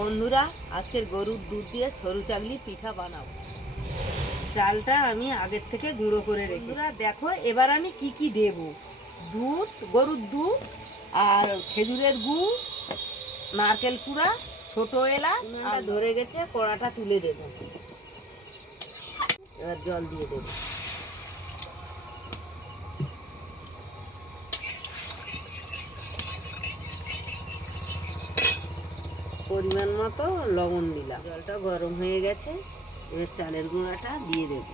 বন্ধুরা, আজকের গরুর দুধ দিয়ে সরু চাগলি পিঠা বানাবো। চালটা আমি আগের থেকে গুঁড়ো করে রেখেছি। বন্ধুরা দেখো, এবার আমি কি কি দেব। দুধ, গরুর দুধ, আর খেজুরের গুড়, নারকেল কুড়া, ছোট এলাচ। আর ধরে গেছে, কড়াটা তুলে দেব। এবার জল দিয়ে দেব। পরিমাণ মতো লবণ দিলাম। জলটা গরম হয়ে গেছে, এবার চালের গুঁড়াটা দিয়ে দেব।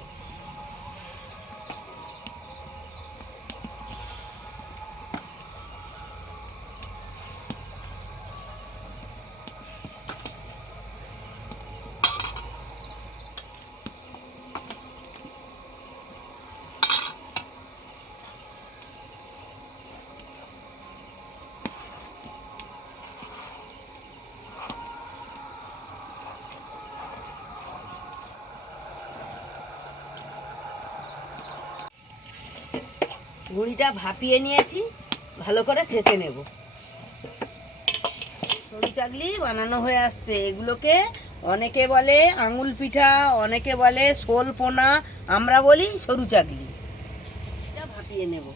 গুঁড়িটা ভাপিয়ে নিয়েছি, ভালো করে থেসে নেব। সরু চাগলি বানানো হয়ে আসছে। এগুলোকে অনেকে বলে আঙুল পিঠা, অনেকে বলে শোল পোনা, আমরা বলি সরু চাগলি। এটা ভাপিয়ে নেব।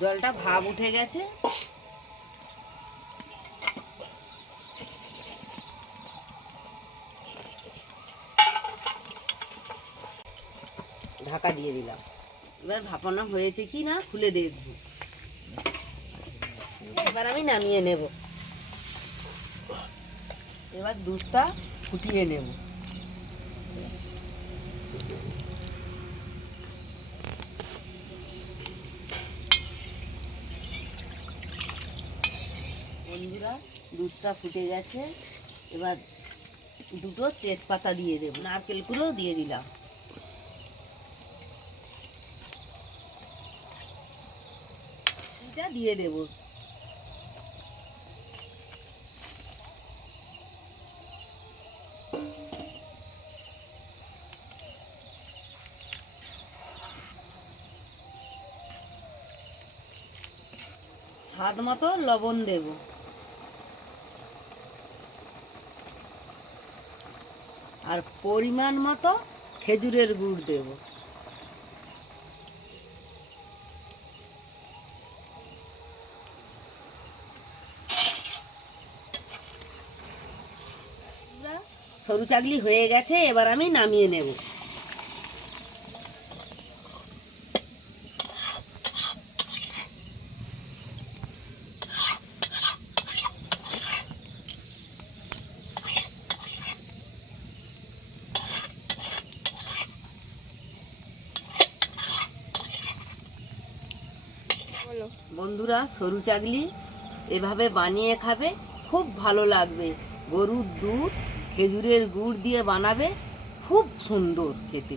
জলটা ভাপ উঠে গেছে, ঢাকা দিয়ে দিলাম। এবার ভাপানো হয়েছে কি না খুলে দেখব। এবার আমি নামিয়ে নেব। এবার দুধটা ফুটিয়ে নেব। বন্ধুরা, দুধটা ফুটে গেছে। এবার দুটো তেজপাতা দিয়ে দেব, নারকেল কুড়ো দিয়ে দিলাম। এটা দিয়ে দেব। স্বাদ মতো লবণ দেব। আর পরিমাণ মতো খেজুরের গুড় দেব। সরু চাগলি হয়ে গেছে, এবার আমি নামিয়ে নেব। বন্ধুরা, সরু চাগলি এভাবে বানিয়ে খাবে, খুব ভালো লাগবে। গরুর দুধ, খেজুরের গুড় দিয়ে বানাবে, খুব সুন্দর খেতে।